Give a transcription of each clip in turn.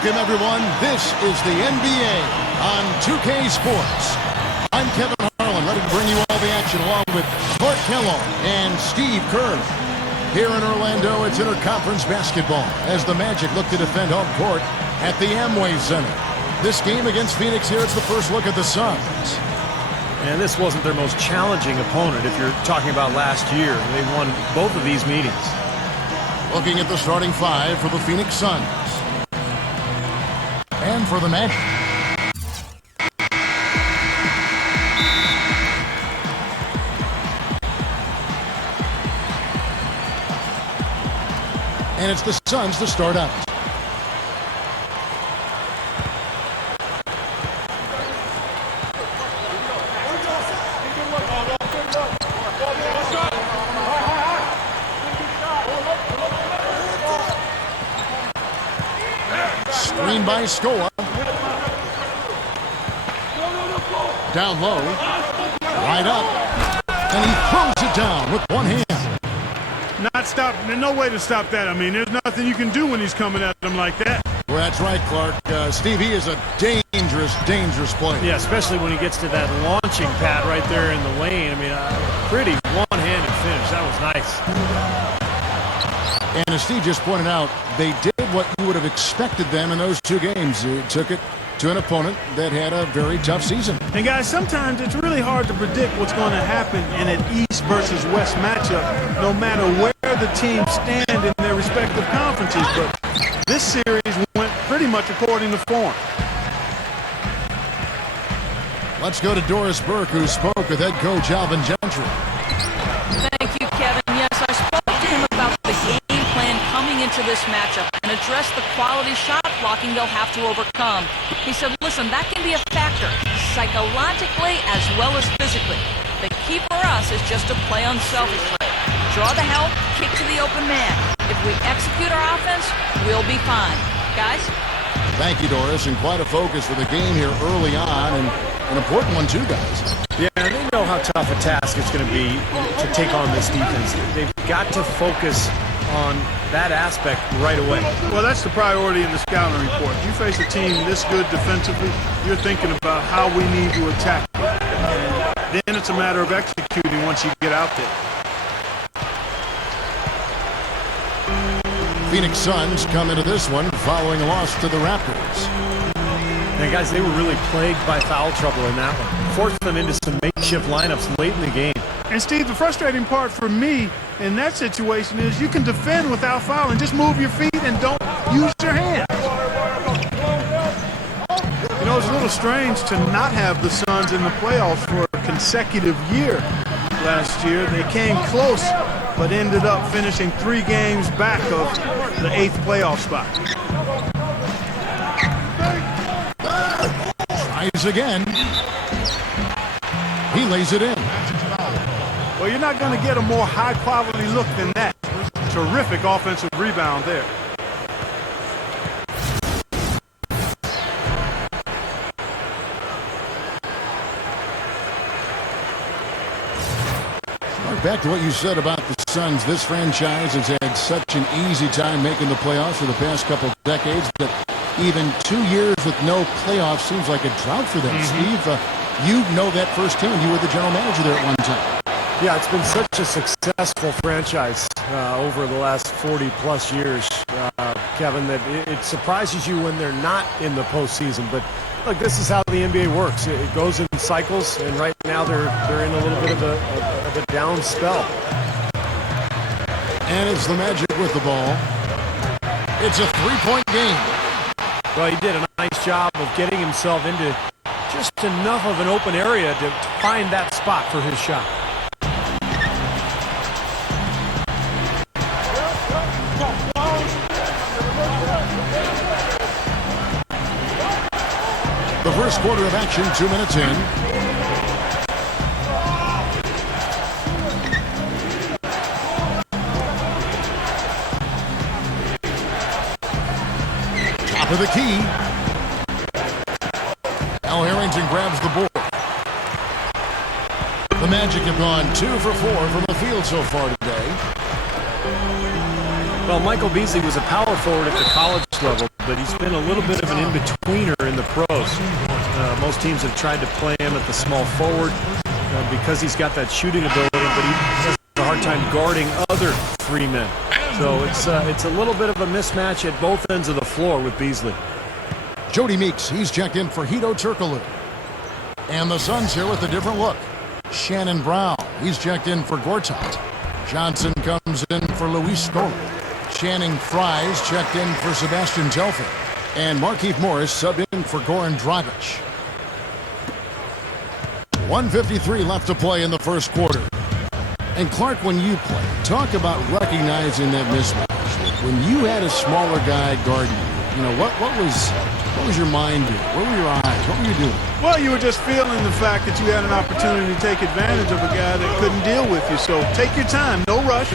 Welcome, everyone. This is the NBA on 2K Sports. I'm Kevin Harlan, ready to bring you all the action along with Clark Kellogg and Steve Kerr. Here in Orlando, it's interconference basketball as the Magic look to defend home court at the Amway Center. This game against Phoenix here, it's the first look at the Suns. And this wasn't their most challenging opponent if you're talking about last year. They won both of these meetings. Looking at the starting five for the Phoenix Suns. And for the Magic. And it's the Suns to start out. Screen by Scola. Down low. Right up. And he throws it down with one hand. Not stop. There's no way to stop that. I mean, there's nothing you can do when he's coming at him like that. Well, that's right, Clark. Steve, he is a dangerous player. Yeah, especially when he gets to that launching pad right there in the lane. I mean, pretty one-handed finish. That was nice. And as Steve just pointed out, they did what you would have expected them in those two games. They took it to an opponent that had a very tough season. And guys, sometimes it's really hard to predict what's going to happen in an East versus West matchup, no matter where the teams stand in their respective conferences. But this series went pretty much according to form. Let's go to Doris Burke, who spoke with head coach Alvin Gentry. Thank you, Kevin. Yes, I spoke to him about the game plan coming into this matchup and addressed the quality shot blocking they'll have to overcome. He said, listen, that can be a factor, psychologically as well as physically. The key for us is just to play unselfishly. Draw the help, kick to the open man. If we execute our offense, we'll be fine. Guys? Thank you, Doris, and quite a focus for the game here early on, and an important one too, guys. Yeah, and they know how tough a task it's going to be to take on this defense. They've got to focus on that aspect right away. Well, that's the priority in the scouting report. You face a team this good defensively, you're thinking about how we need to attack it. And then it's a matter of executing once you get out there. Phoenix Suns come into this one following a loss to the Raptors. And guys, they were really plagued by foul trouble in that one. Forced them into some makeshift lineups late in the game. And Steve, the frustrating part for me in that situation is you can defend without fouling. Just move your feet and don't use your hands. You know, it's a little strange to not have the Suns in the playoffs for a consecutive year last year. They came close, but ended up finishing 3 games back of the 8th playoff spot. Tries again. He lays it in. Well, you're not going to get a more high-quality look than that. Terrific offensive rebound there. Back to what you said about the Suns, this franchise has had such an easy time making the playoffs for the past couple of decades that even 2 years with no playoffs seems like a drought for them. Steve, you know that firsthand. You were the general manager there at one time. Yeah, it's been such a successful franchise over the last 40-plus years, Kevin, that it surprises you when they're not in the postseason. But look, this is how the NBA works. It goes in cycles, and right now they're in a little bit of a down spell. And it's the Magic with the ball. It's a 3-point game. Well, he did a nice job of getting himself into just enough of an open area to find that spot for his shot. The first quarter of action, 2 minutes in. Top of the key. Al Harrington grabs the board. The Magic have gone 2 for 4 from the field so far today. Well, Michael Beasley was a power forward at the college level, but he's been a little bit of an in-betweener in the pros. Most teams have tried to play him at the small forward because he's got that shooting ability, but he has a hard time guarding other three men. So it's a little bit of a mismatch at both ends of the floor with Beasley. Jody Meeks, he's checked in for Hito Turkoglu. And the Suns here with a different look. Shannon Brown, he's checked in for Gortat. Johnson comes in for Luis Scola. Channing Fries checked in for Sebastian Telfair. And Markieff Morris subbed in for Goran Dragic. 1:53 left to play in the first quarter. And Clark, when you play, talk about recognizing that mismatch. When you had a smaller guy guarding you, what was your mind doing? What were your eyes? What were you doing? Well, you were just feeling the fact that you had an opportunity to take advantage of a guy that couldn't deal with you. So take your time, no rush,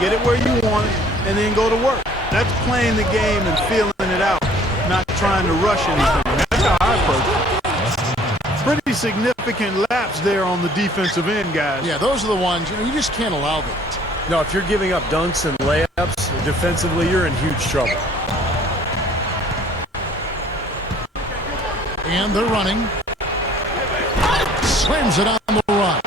get it where you want it, and then go to work. That's playing the game and feeling it out, not trying to rush anything. That's how I approach it. Pretty significant laps there on the defensive end, guys. Yeah, those are the ones, you just can't allow that. No, if you're giving up dunks and layups defensively, you're in huge trouble. And they're running. Slams it on the run.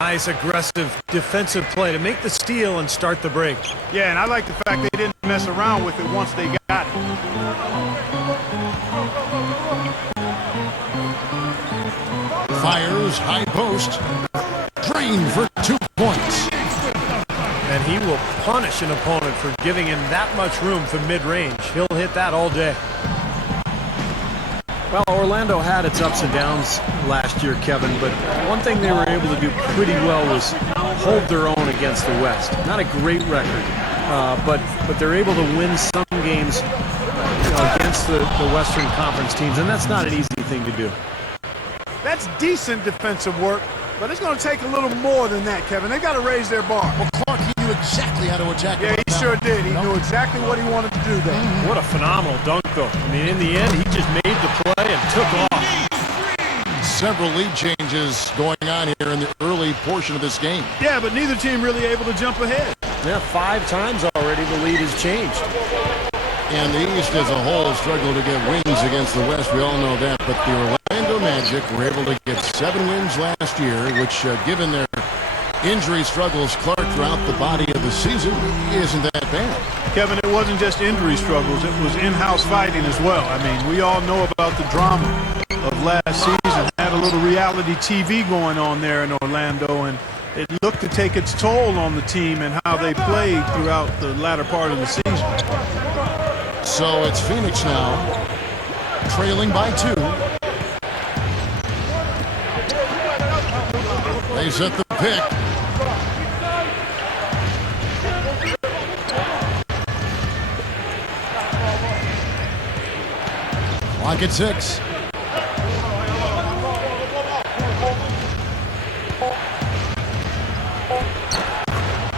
Nice, aggressive defensive play to make the steal and start the break. Yeah, and I like the fact they didn't mess around with it once they got it. Fires, high post. Drained for 2 points. And he will punish an opponent for giving him that much room from mid-range. He'll hit that all day. Well, Orlando had its ups and downs last year, Kevin, but one thing they were able to do pretty well was hold their own against the West. Not a great record, but they're able to win some games against the Western Conference teams, and that's not an easy thing to do. That's decent defensive work, but it's going to take a little more than that, Kevin. They've got to raise their bar. Well, Clark, he knew exactly how to attack. Yeah, he sure did. He knew exactly what he wanted to do there. What a phenomenal dunk, though. I mean, in the end, he just made the play and took off. Several lead changes going on here in the early portion of this game. Yeah, but neither team really able to jump ahead. Yeah, 5 times already the lead has changed. And the East as a whole struggled to get wins against the West. We all know that. But the Orlando Magic were able to get 7 wins last year, which, given their injury struggles, Clark, throughout the body of the season, isn't that bad. Kevin, it wasn't just injury struggles. It was in-house fighting as well. I mean, we all know about the drama of last season. Had a little reality TV going on there in Orlando, and it looked to take its toll on the team and how they played throughout the latter part of the season. So it's Phoenix now, trailing by 2. They set the pick. Clock at 6.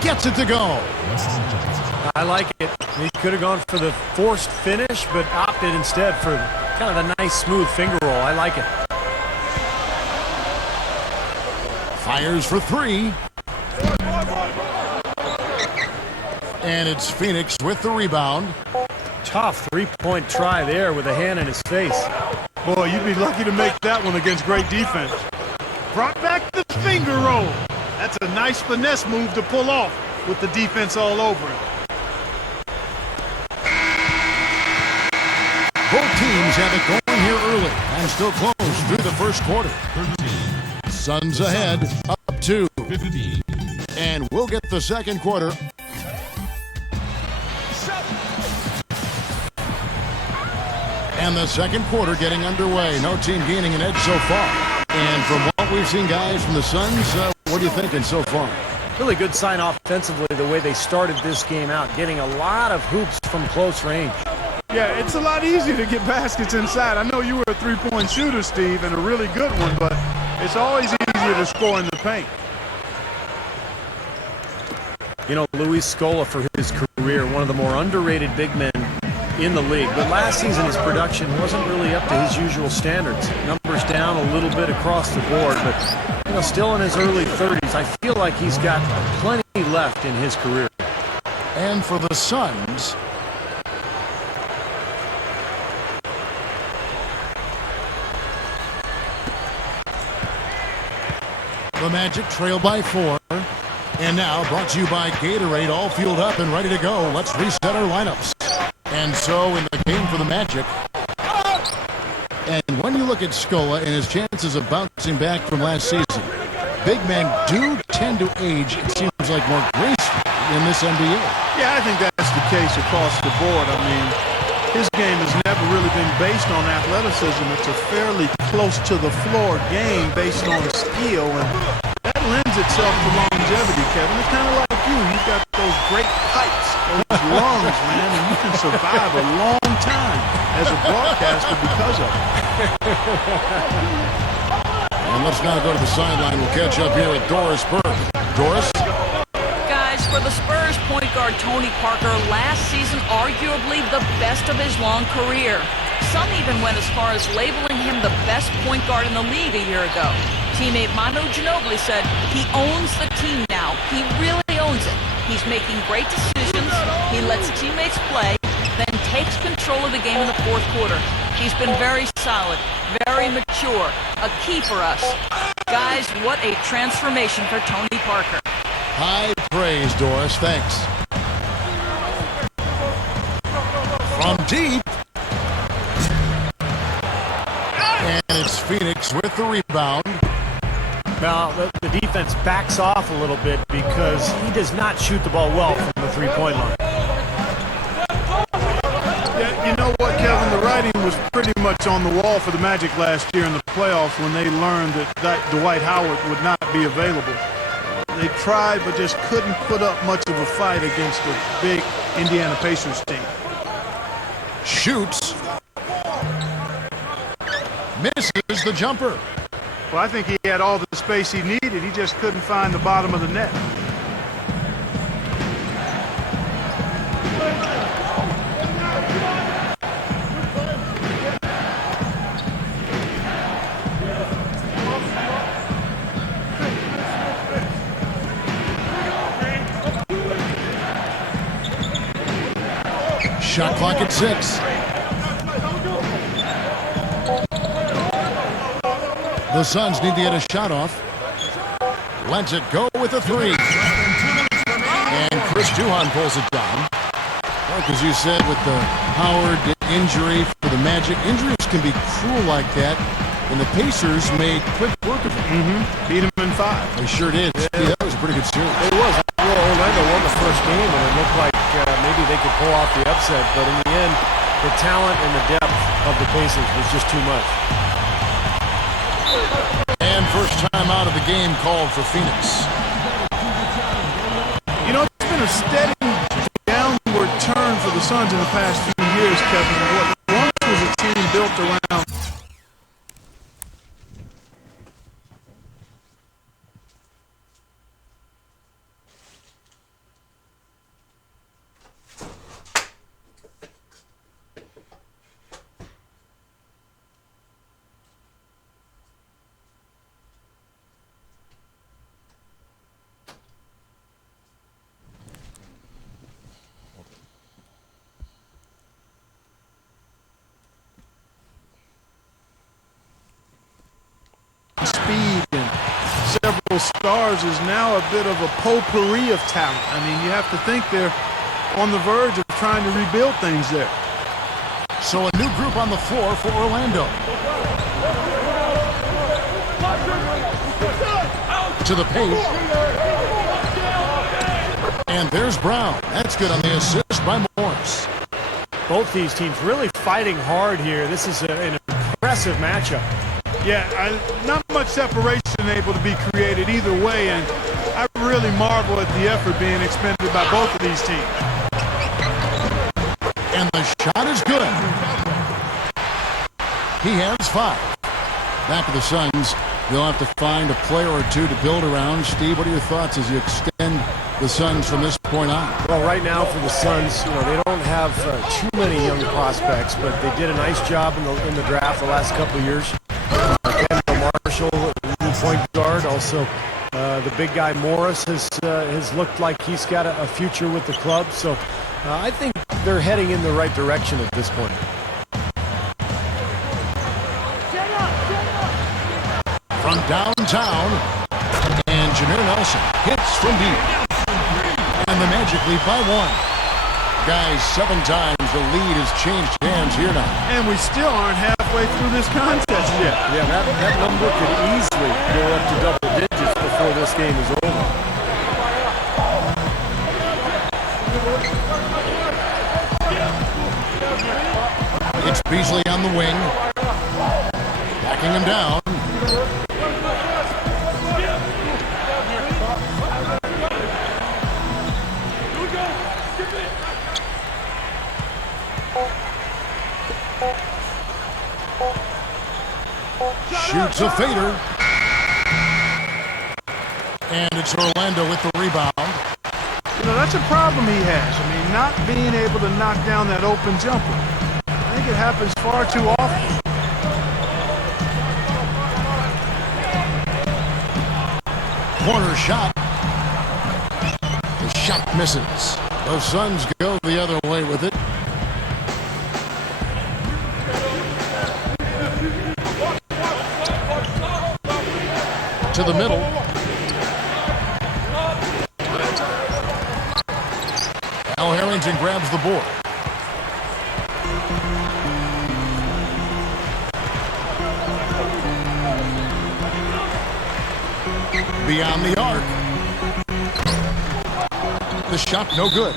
Gets it to go. I like it. He could have gone for the forced finish, but opted instead for kind of a nice, smooth finger roll. I like it. Fires for 3. And it's Phoenix with the rebound. Tough three-point try there with a hand in his face. Boy, you'd be lucky to make that one against great defense. Brought back the finger roll. That's a nice finesse move to pull off with the defense all over it. Both teams have it going here early and still close through the first quarter. Suns ahead, up 2. And we'll get the second quarter. And the second quarter getting underway. No team gaining an edge so far. And from what we've seen, guys, from the Suns, what are you thinking so far? Really good sign offensively the way they started this game out, getting a lot of hoops from close range. Yeah, it's a lot easier to get baskets inside. I know you were a three-point shooter, Steve, and a really good one, but it's always easier to score in the paint. You know, Luis Scola, for his career, one of the more underrated big men in the league. But last season, his production wasn't really up to his usual standards. Numbers down a little bit across the board, but, you know, still in his early 30s. I feel like he's got plenty left in his career. And for the Suns, the Magic trail by 4. And now, brought to you by Gatorade, all fueled up and ready to go. Let's reset our lineups. And so, in the game for the Magic, and when you look at Scola and his chances of bouncing back from last season, big men do tend to age, it seems like, more gracefully in this NBA. Yeah, I think that's the case across the board. I mean, his game has never really been based on athleticism. It's a fairly close to the floor game based on skill, and that lends itself to longevity, Kevin. It's kind of like you. You've got those great pipes, those lungs, man, and you can survive a long time as a broadcaster because of it. And let's now go to the sideline. We'll catch up here with Doris Burke. Doris? Guys, for the Spurs point guard Tony Parker, last season arguably the best of his long career. Some even went as far as labeling him the best point guard in the league a year ago. Teammate Manu Ginobili said he owns the team now. He really owns it. He's making great decisions. He lets teammates play, then takes control of the game in the fourth quarter. He's been very solid, very mature, a key for us. Guys, what a transformation for Tony Parker. High praise, Doris. Thanks. From deep. And it's Phoenix with the rebound. Now, the defense backs off a little bit because he does not shoot the ball well from the three-point line. Yeah, you know what, Kevin? The writing was pretty much on the wall for the Magic last year in the playoffs when they learned that Dwight Howard would not be available. They tried but just couldn't put up much of a fight against the big Indiana Pacers team. Shoots. Misses the jumper. Well, I think he had all the space he needed. He just couldn't find the bottom of the net. Shot clock at 6. The Suns need to get a shot off. Lets it go with a 3. And Chris Duhon pulls it down. Like as you said, with the Howard injury for the Magic, injuries can be cruel like that. And the Pacers made quick work of it. Beat him in 5. They sure did. Yeah, that was a pretty good series. It was. Well, Orlando won the first game, and it looked like maybe they could pull off the upset. But in the end, the talent and the depth of the Pacers was just too much. And first time out of the game called for Phoenix. You know, it's been a steady downward turn for the Suns in the past few years, Kevin. What once was a team built around speed and several stars is now a bit of a potpourri of talent. I mean, you have to think they're on the verge of trying to rebuild things there. So a new group on the floor for Orlando. To the paint. And there's Brown. That's good on the assist by Morris. Both these teams really fighting hard here. This is an impressive matchup. Yeah, not much separation able to be created either way, and I really marvel at the effort being expended by both of these teams. And the shot is good. He has 5. Back to the Suns. They'll have to find a player or two to build around. Steve, what are your thoughts as you extend the Suns from this point on? Well, right now for the Suns, they don't have too many young prospects, but they did a nice job in the draft the last couple of years. Kendall Marshall, new point guard, also The big guy Morris has looked like he's got a future with the club. So I think they're heading in the right direction at this point. From downtown, and Jameer Nelson hits from deep. And the Magic lead by 1. Guys, 7 times the lead has changed hands here now. And we still aren't halfway through this contest yet. Yeah, that number could easily go up to double digits before this game is over. It's Beasley on the wing. Backing him down. Shoots a fader. And it's Orlando with the rebound. You know, that's a problem he has. I mean, not being able to knock down that open jumper. I think it happens far too often. Corner shot. The shot misses. The Suns go the other way with it. To the middle. Al Harrington grabs the board. Beyond the arc. The shot no good.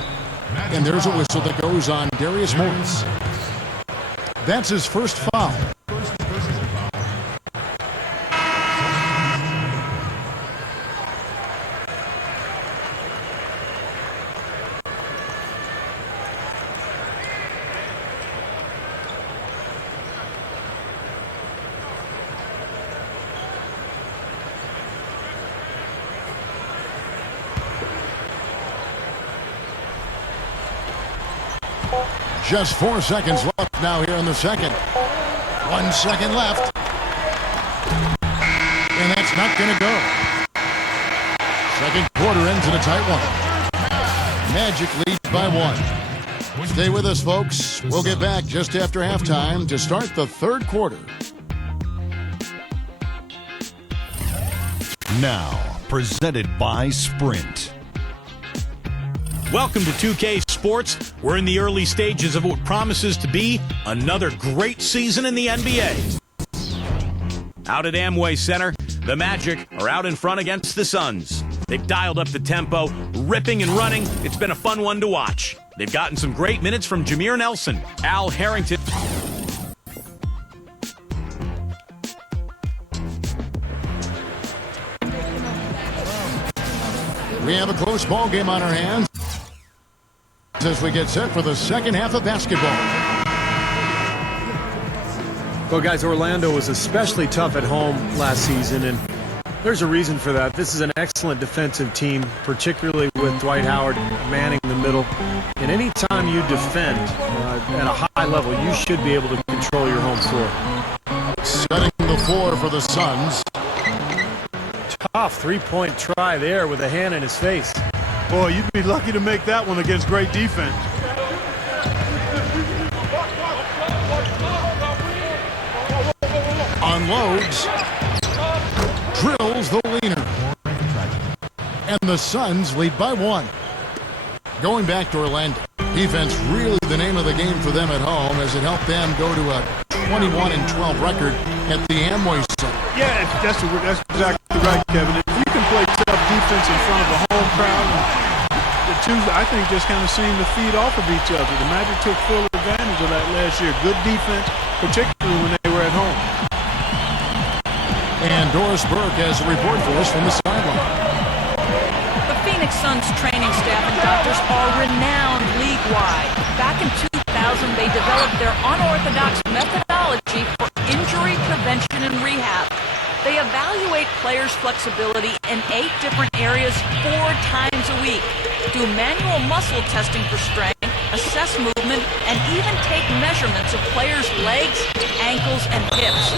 And there's a whistle that goes on Darius Morris. That's his first foul. Just 4 seconds left now here in the second. 1 second left. And that's not going to go. Second quarter ends in a tight one. Magic leads by 1. Stay with us, folks. We'll get back just after halftime to start the third quarter. Now, presented by Sprint. Welcome to 2K Sports. We're in the early stages of what promises to be another great season in the NBA. Out at Amway Center, the Magic are out in front against the Suns. They've dialed up the tempo, ripping and running. It's been a fun one to watch. They've gotten some great minutes from Jameer Nelson, Al Harrington. We have a close ball game on our hands as we get set for the second half of basketball. Well, guys, Orlando was especially tough at home last season, and there's a reason for that. This is an excellent defensive team, particularly with Dwight Howard manning the middle. And any time you defend at a high level, you should be able to control your home floor. Setting the floor for the Suns. Tough three-point try there with a hand in his face. Boy, you'd be lucky to make that one against great defense. Unloads. Drills the leaner. And the Suns lead by 1. Going back to Orlando. Defense really the name of the game for them at home as it helped them go to a 21-12 record at the Amway Center. Yeah, that's exactly right, Kevin. If you can play tough defense in front of a home crowd, the two, I think, just kind of seem to feed off of each other. The Magic took full advantage of that last year. Good defense, particularly when they were at home. And Doris Burke has a report for us from the sideline. The Phoenix Suns training staff and doctors are renowned league-wide. Back in 2000, they developed their unorthodox methodology for injury prevention and rehab. They evaluate players' flexibility in 8 different areas 4 times a week, do manual muscle testing for strength, assess movement, and even take measurements of players' legs, ankles, and hips.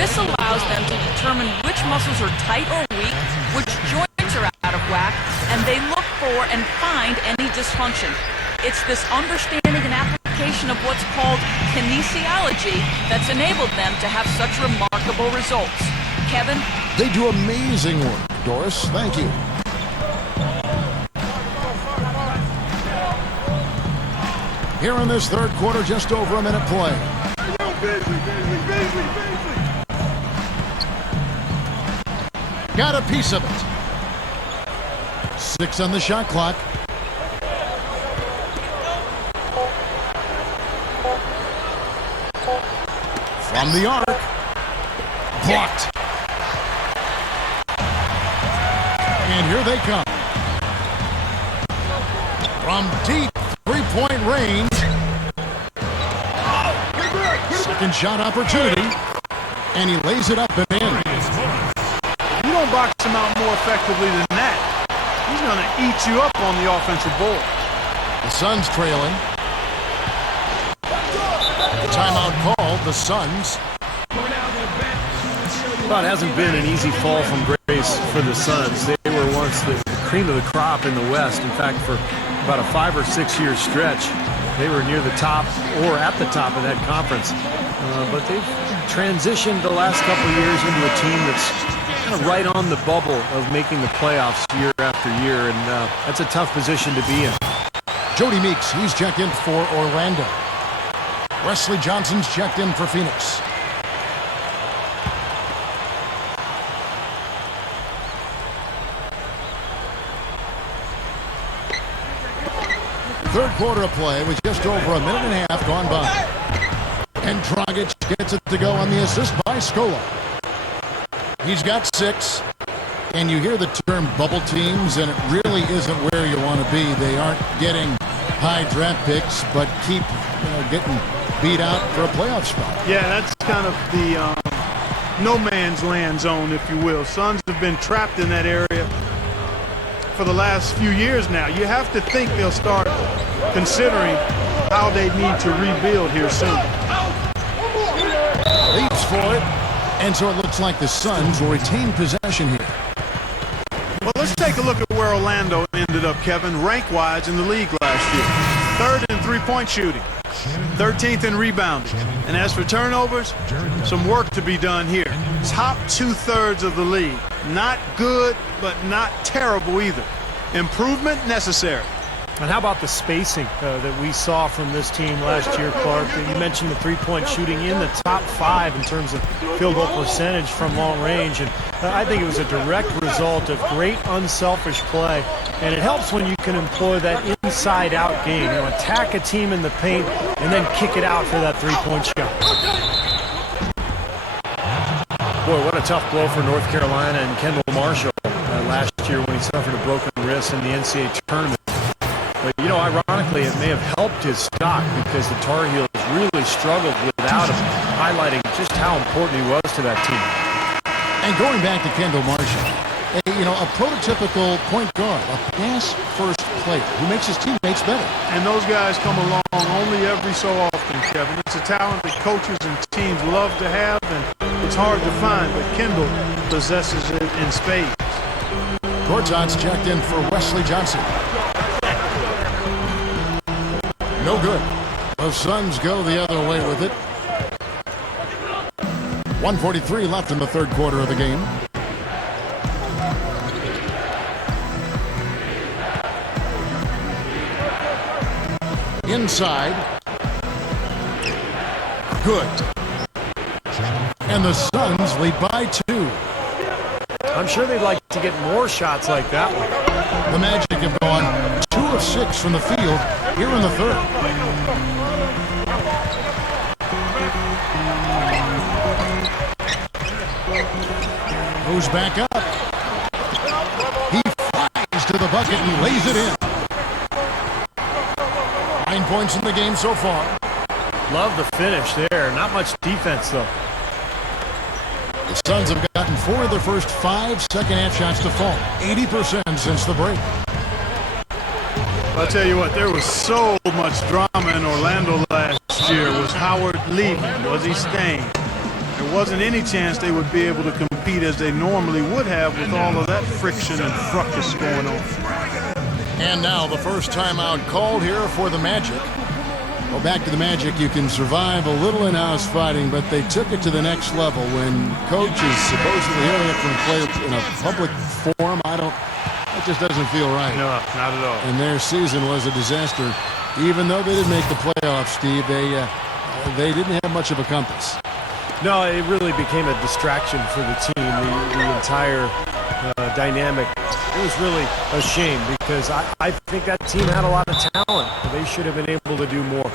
This allows them to determine which muscles are tight or weak, which joints are out of whack, and they look for and find any dysfunction. It's this understanding and application of what's called kinesiology that's enabled them to have such remarkable results. Kevin? They do amazing work, Doris. Thank you. Here in this third quarter, just over a minute play. Got a piece of it. 6 on the shot clock. From the arc. Blocked. And here they come. From deep three-point range. Second shot opportunity. And he lays it up and in. You don't box him out more effectively than that. He's going to eat you up on the offensive board. The Suns trailing. Timeout called. The Suns. Well, it hasn't been an easy fall from grace for the Suns. They were once the cream of the crop in the West. In fact, for about a 5 or 6 year stretch, they were near the top or at the top of that conference. But they've transitioned the last couple of years into a team that's kind of right on the bubble of making the playoffs year after year, and that's a tough position to be in. Jody Meeks, he's checked in for Orlando. Wesley Johnson's checked in for Phoenix. Third quarter of play with just over a minute and a half gone by. And Dragic gets it to go on the assist by Scola. He's got 6. And you hear the term bubble teams, and it really isn't where you want to be. They aren't getting high draft picks, but keep getting beat out for a playoff spot. Yeah, that's kind of the no man's land zone, if you will. Suns have been trapped in that area for the last few years now. You have to think they'll start considering how they need to rebuild here soon. Leaps for it, and so it looks like the Suns will retain possession here. Well, let's take a look at where Orlando ended up, Kevin, rank-wise in the league last year. 3rd in three-point shooting, 13th in rebounding. And as for turnovers, some work to be done here. Top 2/3 of the league. Not good, but not terrible either. Improvement necessary. And how about the spacing that we saw from this team last year, Clark? You mentioned the three-point shooting in the top 5 in terms of field goal percentage from long range. And I think it was a direct result of great unselfish play. And it helps when you can employ that inside-out game. Attack a team in the paint and then kick it out for that three-point shot. Boy, what a tough blow for North Carolina and Kendall Marshall last year when he suffered a broken wrist in the NCAA tournament. But, ironically, it may have helped his stock because the Tar Heels really struggled without him, highlighting just how important he was to that team. And going back to Kendall Marshall, a prototypical point guard, a pass-first player who makes his teammates better. And those guys come along only every so often, Kevin. It's a talent that coaches and teams love to have, and it's hard to find, but Kendall possesses it in spades. Gortat's checked in for Wesley Johnson. No good. The Suns go the other way with it. 1:43 left in the third quarter of the game. Inside. Good. And the Suns lead by 2. I'm sure they'd like to get more shots like that one. The Magic have gone 2 of 6 from the field here in the third. Goes back up. He flies to the bucket and lays it in. 9 points in the game so far. Love the finish there. Not much defense, though. The Suns have gotten 4 of their first 5 second-half shots to fall. 80% since the break. I'll tell you what, there was so much drama in Orlando last year. Was Howard leaving? Was he staying? There There wasn't any chance they would be able to compete as they normally would have with all of that friction and fracas going on. And now the first timeout called here for the Magic. Well, back to the Magic, you can survive a little in-house fighting, but they took it to the next level when coach is supposedly hearing it from players in a public forum. It just doesn't feel right. No, not at all. And their season was a disaster. Even though they didn't make the playoffs, Steve, they didn't have much of a compass. No, it really became a distraction for the team, the entire dynamic. It was really a shame because I think that team had a lot of talent. They should have been able to do more.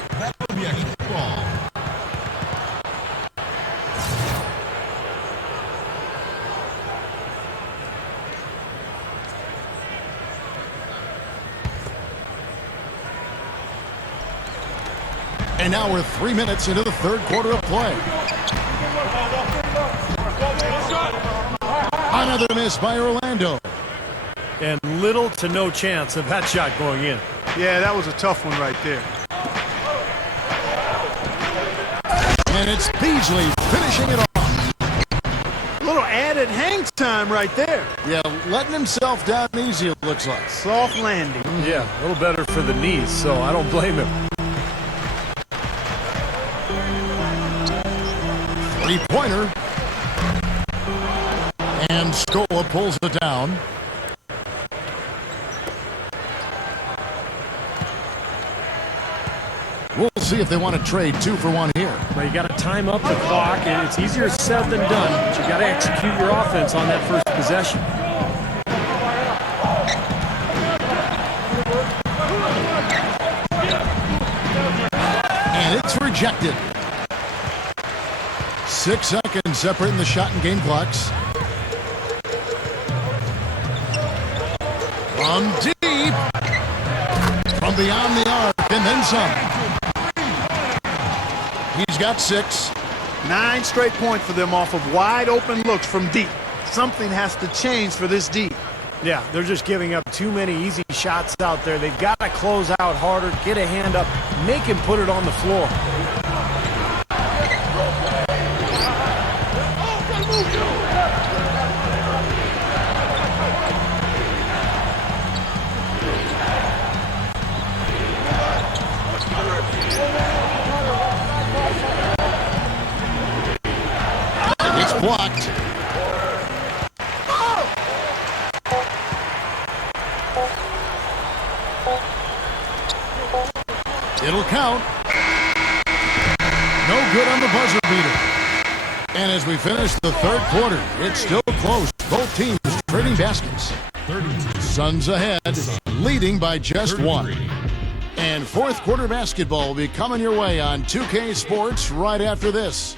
And now we're 3 minutes into the third quarter of play. Another miss by Orlando. And little to no chance of that shot going in. Yeah, that was a tough one right there. And it's Beasley finishing it off. A little added hang time right there. Yeah, letting himself down easy, it looks like. Soft landing. Yeah, a little better for the knees, so I don't blame him. Three-pointer. And Scola pulls it down. We'll see if they want to trade 2 for 1 here. Well, you got to time up the clock, and it's easier said than done, but you got to execute your offense on that first possession. And it's rejected. 6 seconds separating the shot and game clocks. From deep. From beyond the arc and then some. He's got 6. 9 straight points for them off of wide open looks from deep. Something has to change for this D. Yeah, they're just giving up too many easy shots out there. They've got to close out harder, get a hand up, make him put it on the floor. It's blocked. It'll count. No good on the buzzer beater. And as we finish the third quarter, it's still close. Both teams trading baskets. Suns ahead, leading by just 1. And fourth quarter basketball will be coming your way on 2K Sports right after this.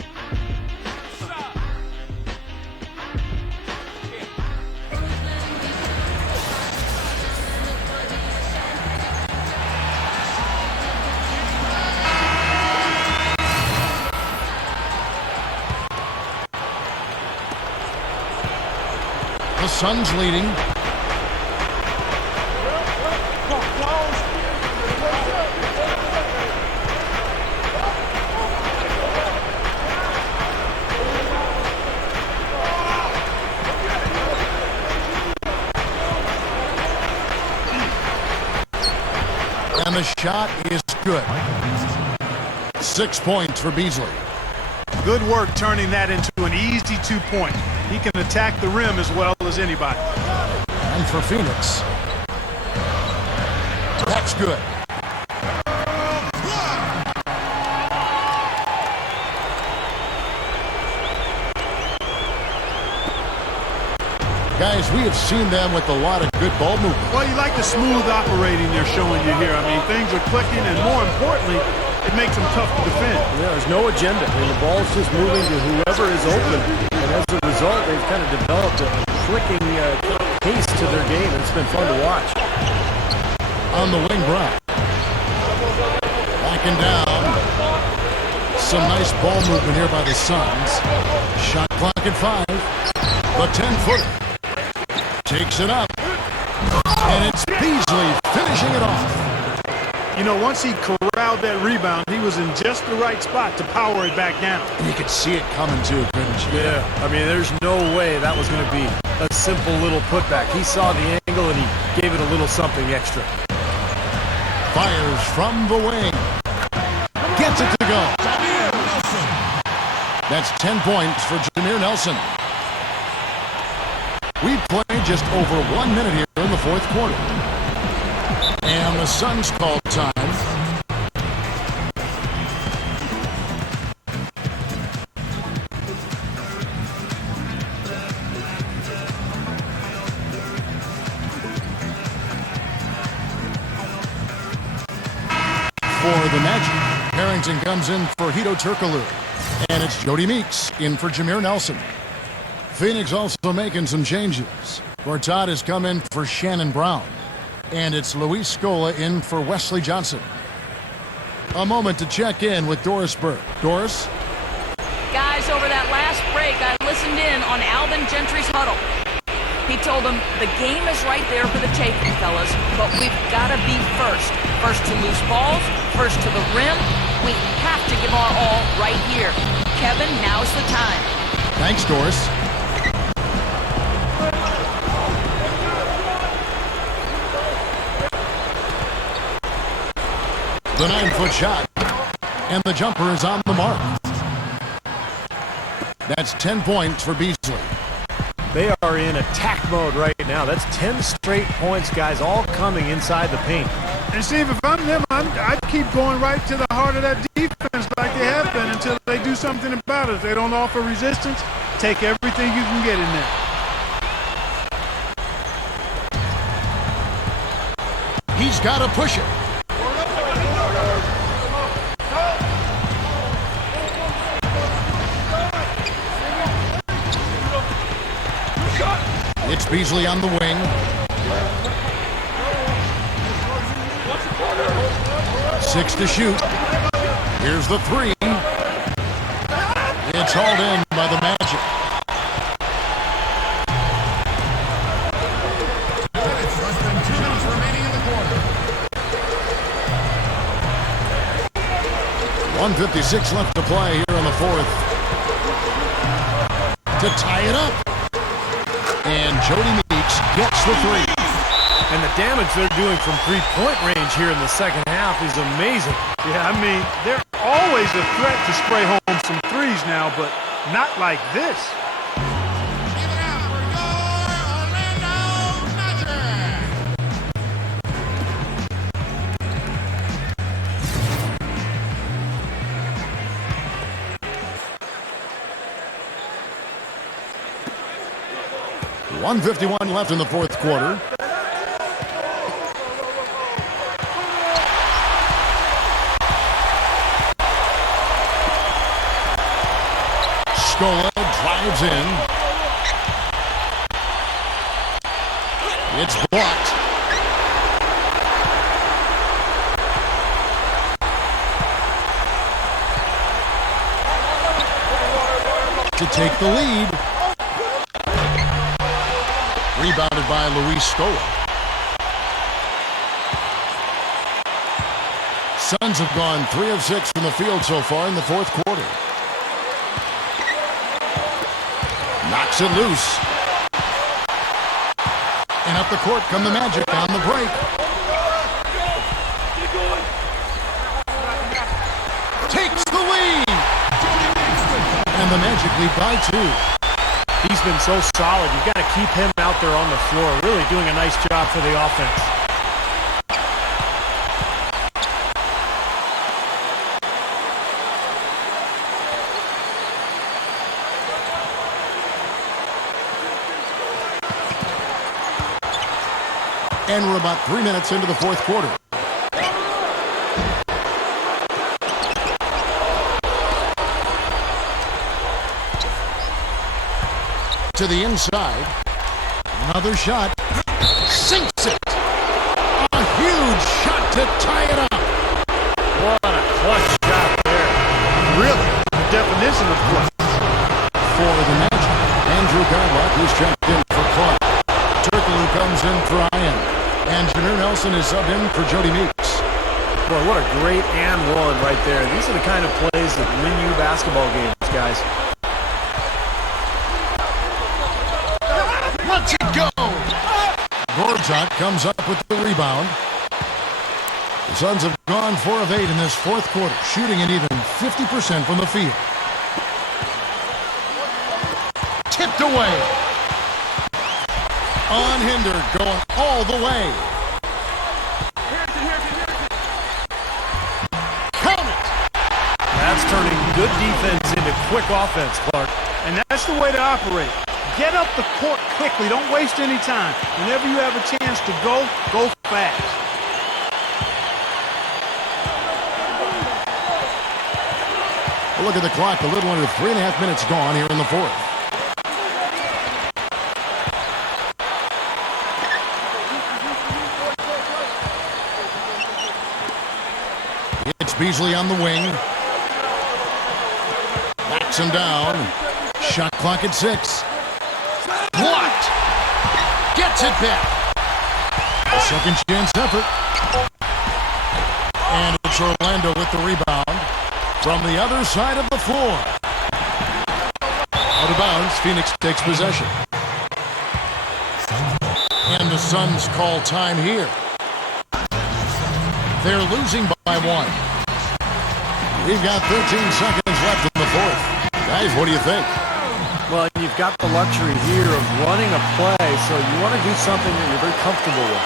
The Suns leading. And the shot is good. 6 points for Beasley. Good work turning that into an easy 2-point. He can attack the rim as well as anybody. And for Phoenix. That's good. Guys, we have seen them with a lot of good ball movement. Well, you like the smooth operating they're showing you here. I mean, things are clicking, and more importantly, it makes them tough to defend. Yeah, there's no agenda. I mean, the ball's just moving to whoever is open. And as a result, they've kind of developed a clicking pace to their game. It's been fun to watch. On the wing, Brown. Backing down. Some nice ball movement here by the Suns. Shot clock at 5. The 10-footer. Takes it up. And it's Beasley finishing it off. You know, once he corralled that rebound, he was in just the right spot to power it back down. You could see it coming too, couldn't you? Yeah, I mean, there's no way that was going to be a simple little putback. He saw the angle and he gave it a little something extra. Fires from the wing. Gets it to go. That's 10 points for Jameer Nelson. We played just over 1 minute here in the fourth quarter. And the Suns call time. For the Magic, Harrington comes in for Hito Turkoglu. And it's Jody Meeks in for Jameer Nelson. Phoenix also making some changes. Gortat has come in for Shannon Brown. And it's Luis Scola in for Wesley Johnson. A moment to check in with Doris Burke. Doris? Guys, over that last break, I listened in on Alvin Gentry's huddle. He told them, the game is right there for the taking, fellas, but we've got to be first. First to loose balls, first to the rim. We have to give our all right here. Kevin, now's the time. Thanks, Doris. The 9-foot shot, and the jumper is on the mark. That's 10 points for Beasley. They are in attack mode right now. That's 10 straight points, guys, all coming inside the paint. And Steve, if I'm them, I'd keep going right to the heart of that defense like they have been until they do something about it. If they don't offer resistance, take everything you can get in there. He's got to push it. It's Beasley on the wing. Six to shoot. Here's the three. It's hauled in by the Magic. Less than 2 minutes remaining in the quarter. 1:56 left to play here in the fourth. To tie it up. And Jody Meeks gets the three. And the damage they're doing from three-point range here in the second half is amazing. Yeah, I mean, they're always a threat to spray home some threes now, but not like this. Give it up for your Orlando Magic. .151 left in the fourth quarter. Scola drives in. It's blocked. To take the lead. Rebounded by Luis Scola. Suns have gone 3 of 6 from the field so far in the fourth quarter. Knocks it loose. And up the court come the Magic on the break. Takes the lead. And the Magic lead by 2. He's been so solid. You've got to keep him out there on the floor. Really doing a nice job for the offense. And we're about 3 minutes into the fourth quarter. To the inside. Another shot. Sinks it. A huge shot to tie it up. What a clutch shot there. Really, the definition of clutch. For the Magic, Andrew Garlock is checked in for Clark. Turkoglu comes in for Ian. And Jameer Nelson is subbed in for Jody Meeks. Boy, what a great and one right there. These are the kind of plays that win you basketball games, guys. Let's it go! Gortat comes up with the rebound. The Suns have gone 4 of 8 in this fourth quarter, shooting an even 50% from the field. Tipped away. Unhindered, going all the way. Count it! That's turning good defense into quick offense, Clark. And that's the way to operate. Get up the court quickly. Don't waste any time. Whenever you have a chance to go fast. A look at the clock, a little under 3.5 minutes gone here in the fourth. It's Beasley on the wing. Backs him down. Shot clock at 6. Blocked. Gets it back. A second chance effort. And it's Orlando with the rebound from the other side of the floor. Out of bounds, Phoenix takes possession. And the Suns call time here. They're losing by 1. We've got 13 seconds left in the fourth. Guys, what do you think? Well, you've got the luxury here of running a play, so you want to do something that you're very comfortable with.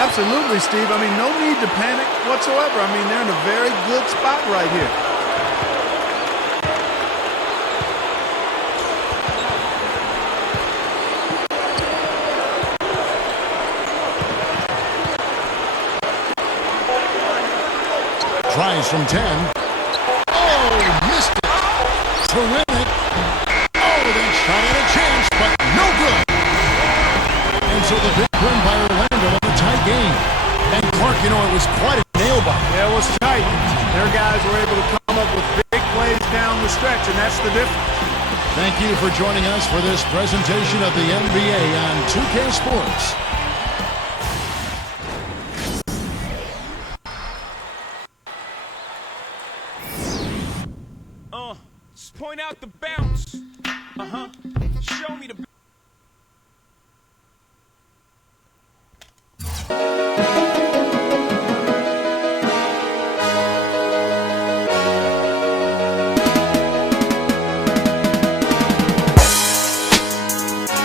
Absolutely, Steve. I mean, no need to panic whatsoever. I mean, they're in a very good spot right here. Tries from 10. Oh, missed it. To win it. Oh, they shot at a chance, but no good. And so the big win by Orlando in a tight game. And Clark, you know, it was quite a nail-biter. Yeah, it was tight. Their guys were able to come up with big plays down the stretch, and that's the difference. Thank you for joining us for this presentation of the NBA on 2K Sports. Just point out the bounce. Show me the